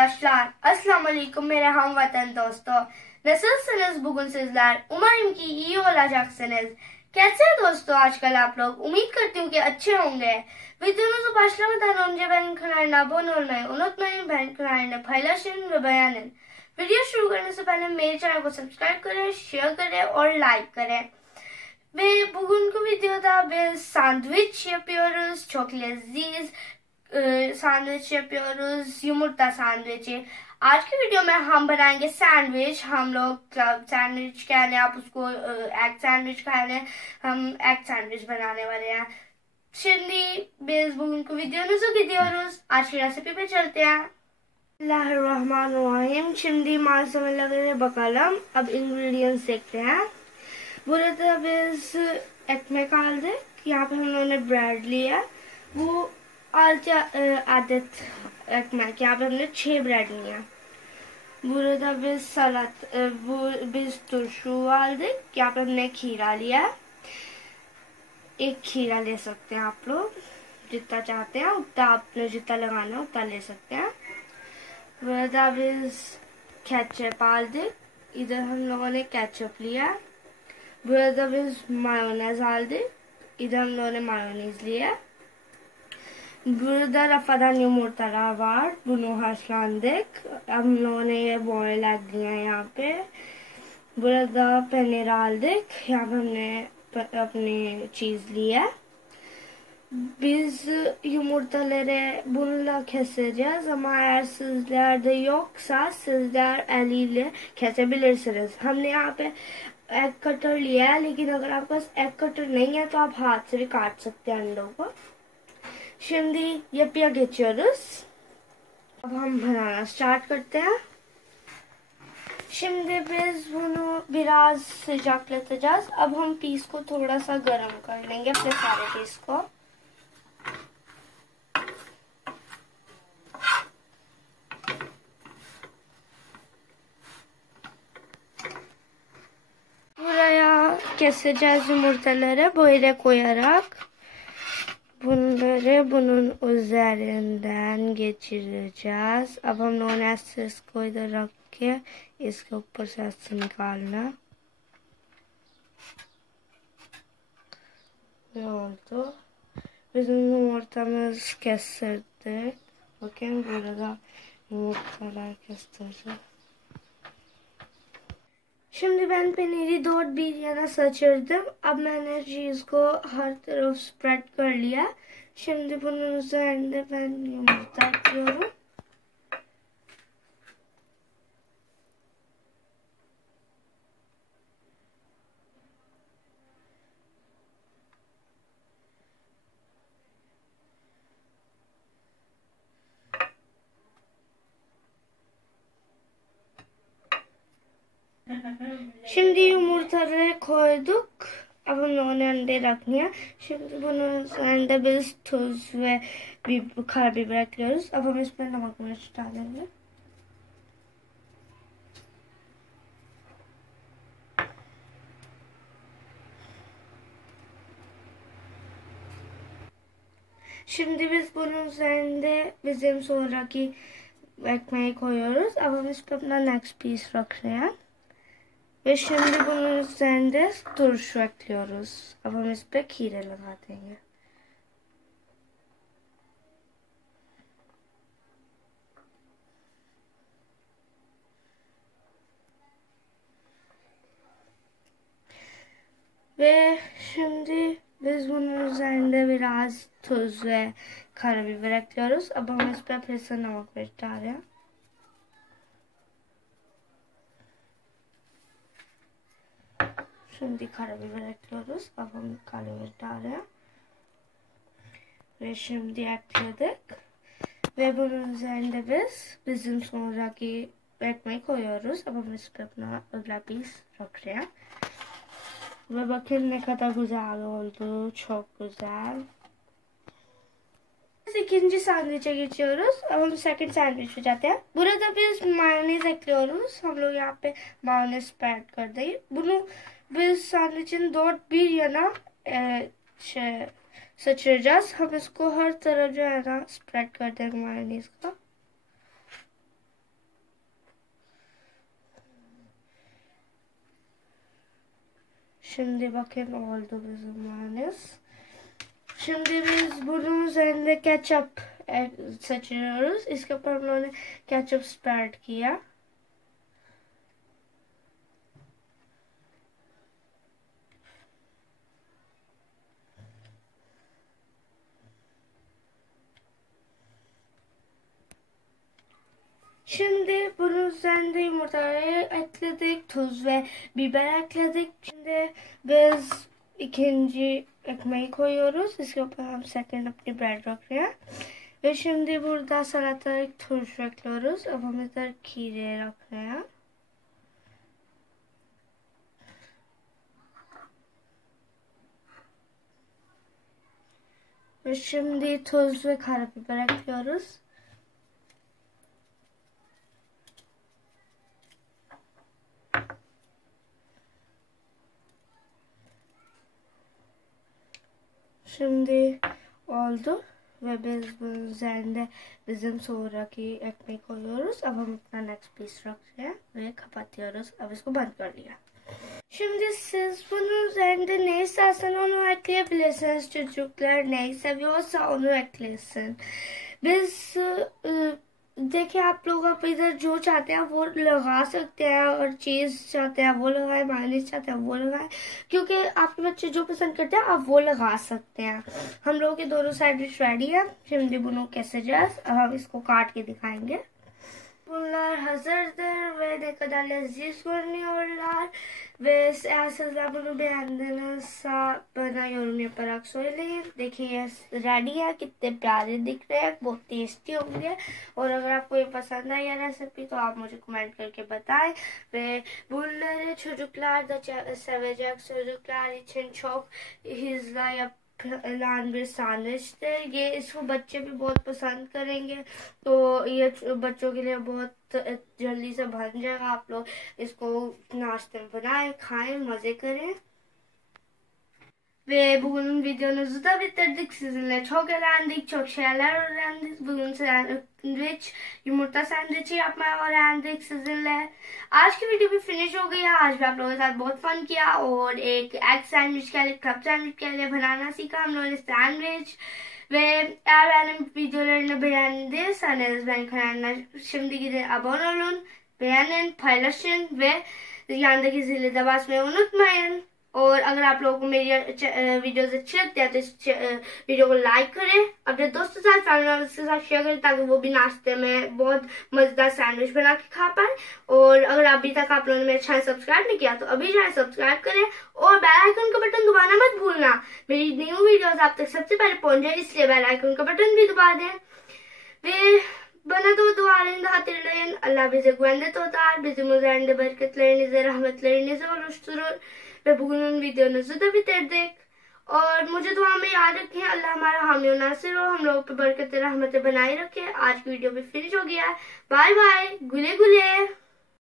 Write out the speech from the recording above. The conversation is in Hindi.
arkadaşlar. Assalamu alaikum मेरे हम वतन दोस्तों. Nasılsınız bugün sizler? Umarım ki iyi olacaksınız. कैसे हैं दोस्तों आजकल आप लोग? उम्मीद करती हूँ कि अच्छे होंगे. Videomuzu başlamadan önce benim kanalıma abone olmayı unutmayın. Benim kanalımı paylaşın ve beğenin. Video शुरू करने से पहले मेरे चैनल को सब्सक्राइब करें, शेयर करें और लाइक करें. Ve bugünkü videoda biz sandviç yapıyoruz. Çok lezzetli sandwich yapıyoruz, yumurta sandwich. आज की वीडियो में हम बनाएंगे सैंडविच. हम लोग सैंडविच कह लें, आप उसको एग सैंडविच कह लें, हम एग सैंडविच बनाने वाले हैं. Şimdi biz bugünkü videomuzu gidiyoruz. आज की रेसिपी पे चलते हैं. Bismillahirrahmanirrahim. Şimdi malzemelere bakalım. Ab ingredients देखते हैं. Burada biz ekmek aldık. यहाँ पे हम लोगों ने ब्रेड लिया. वो adet ekmek. यहाँ पे हमने 6 ब्रेड लिया. Burada biz biz turşu aldık. यहाँ पे हमने खीरा लिया. एक खीरा ले सकते हैं आप लोग, जितना चाहते हैं उतना, आपने जितना लगाना है उतना ले सकते हैं. burada biz ketchup aldık. इधर हम लोगों ने ketchup लिया. burada biz mayonez aldık. इधर हम लोगों ने mayonez लिया. Burada rafadan yumurtalar var. Bunu haşlandık. हम लोगों ने ये बॉयल एग लिया यहाँ पे. burada peynir aldık. यहाँ पे हमने अपनी चीज लिया. Biz yumurtaları bununla keseceğiz ama eğer sizlerde yoksa sizler eliyle kesebilirsiniz. हमने यहाँ पे एग कटर लिया है, लेकिन अगर आपके पास एग कटर नहीं है तो आप हाथ से भी काट सकते हैं अंडों को. Şimdi yapıya geçiyoruz. अब हम बनाना स्टार्ट करते हैं. Şimdi biz bunu biraz sıcaklatacağız. अब हम पीस को थोड़ा सा गर्म कर लेंगे, अपने सारे पीस को. Buraya keseceğiz yumurtaları böyle koyarak. Bunları bunun üzerinden geçireceğiz. अब हम लोगों ने ऐसे इसको इधर रख के इसके ऊपर से ऐसे निकालना. Ne oldu? Bizim yumurtamız kesildi. Bakın burada yumurtalar kesildi. Şimdi ben peyniri 4 bir yana saçırdım. अब मैंने चीज को हर तरफ स्प्रेड कर लिया. Şimdi bunun üzerinde ben yumurta ekliyorum. Şimdi yumurtaları koyduk. अब हम लोगों ने अंडे रख लिया. Şimdi bunun üzerinde biz tuz ve karabiber ekliyoruz. अब हम इसमें नमक मिर्च डालेंगे. Şimdi biz bunun üzerinde bizim sonraki ekmeği koyuyoruz. अब हम इस पे अपना नेक्स्ट पीस रख रहे हैं. Ve şimdi bunun üzerinde turşu ekliyoruz. अब हम इस पे खीरे लगा देंगे. Ve şimdi biz bunun üzerinde biraz tuz ve karabiber ekliyoruz. अब हम इस पे फिर से नमक मिर्च डाल रहे हैं. Şimdi karabiber ekliyoruz. अब हम काली मिर्च डाल रहे हैं. Ve şimdi ekledik. Ve bunun üzerinde bizim sonraki ekmeği koyuyoruz. अब हम इस पे अपना अगला पीस रख रहे हैं. Ve bakın ne kadar güzel oldu. Çok güzel. Biz ikinci sandviçe geçiyoruz. अब हम सेकंड सैंडविच पे जाते हैं. Burada biz mayonez ekliyoruz. हम लोग यहाँ पे mayonez spread कर देंगे. Bunu biz sandviçin 4 bir yana सचरजास हम इसको हर तरफ जो है ना स्प्रेड कर देंगे मायोनीज का. Şimdi bakın oldu bizim mayonez. Şimdi biz bunun üzerinde ketçap seçiyoruz. इसके ऊपर हम लोगों ने ketchup spread किया. Şimdi bunun üzerinde yumurtaları ekledik, tuz ve biber ekledik. Şimdi biz ikinci ekmeği koyuyoruz. इसके ऊपर हम second अपनी bread रख रहे हैं. Ve şimdi burada salatalık turşu ekliyoruz. अब हम इधर खीरे रख रहे हैं. Ve şimdi tuz ve karabiber ekliyoruz. Şimdi oldu ve biz bunun üzerinde bizim sonraki ekmeği koyuyoruz. अब हम अपना next piece रख रहे हैं ve kapatıyoruz. अब इसको बंद कर लिया. Şimdi siz bunun üzerinde ne istersen onu ekleyebilirsiniz çocuklar. Neyi seviyorsa onu eklesin. Biz देखिए आप लोग आप इधर जो चाहते हैं वो लगा सकते हैं और चीज़ चाहते हैं वो लगाए, मायोनीज चाहते हैं वो लगाए, क्योंकि आपके बच्चे जो पसंद करते हैं आप वो लगा सकते हैं. हम लोगों के दोनों साइड डिश रेडी है. Şimdi bunu keseceğiz. अब हम इसको काट के दिखाएंगे. Bunlar hazırdır ve ne kadar leziz görünüyorlar. Ve eğer sizler bunu beğendinizse bana yorum yaparak söyleyin. देखिए रेडी है, कितने प्यारे दिख रहे हैं, बहुत टेस्टी होंगे. और अगर आपको ये पसंद आई रेसिपी तो आप मुझे कमेंट करके बताएं. Ve bunları çocuklar da sevecek. Çocuklar için çok hızlı yapılan bir sandviçtir. ये इसको बच्चे भी बहुत पसंद करेंगे. तो ये बच्चों के लिए बहुत जल्दी से बन जाएगा. आप लोग इसको नाश्ते में बनाएं, खाएं, मजे करें. Ve bugünün videomuzu da bitirdik. Sizinle çok eğlendik, çok şeyler öğrendik. Bugün sandviç, yumurta sandviçi yapmayı öğrendik sizinle. आज की वीडियो भी फिनिश हो गई है. आज भी आप लोगों के साथ बहुत फन किया और एक एग सैंडविच के लिए, क्लब sandviç के लिए बनाना सीखा हम लोगों ने sandviç. Ve eğer benim videolarını beğendiyseniz benim kanalıma şimdi gidin abone olun, beğenin, paylaşın ve yandaki zili de basmayı unutmayın. और अगर आप लोगों को मेरी वीडियोस अच्छी लगती है तो इस वीडियो को लाइक करें, अपने दोस्तों के साथ, फैमिली मेंबर्स के साथ शेयर करें ताकि वो भी नाश्ते में बहुत मजेदार सैंडविच बना के खा पाए. और अगर अभी तक आप लोगों ने मेरे चैनल सब्सक्राइब नहीं किया तो अभी जाए सब्सक्राइब करें और बेल आइकन का बटन दबाना मत भूलना. मेरी न्यू वीडियोस आप तक सबसे पहले पहुंच जाए, इसलिए बेल आइकन का बटन भी दबा दें. Ve bana da dualarını da hatırlayın. Allah bize güvende tutar, bizim üzerinde bereketlerinizi, rahmetlerinizi oluşturur. Ve bugünün videomuzu da bitirdik. और मुझे दुआ में याद रखें. अल्लाह हमारा हामी और नासिर हो, हम लोगों पे बरकत रहमत बनाए रखे. आज की वीडियो भी फिनिश हो गया. बाय बाय, गुले गुले.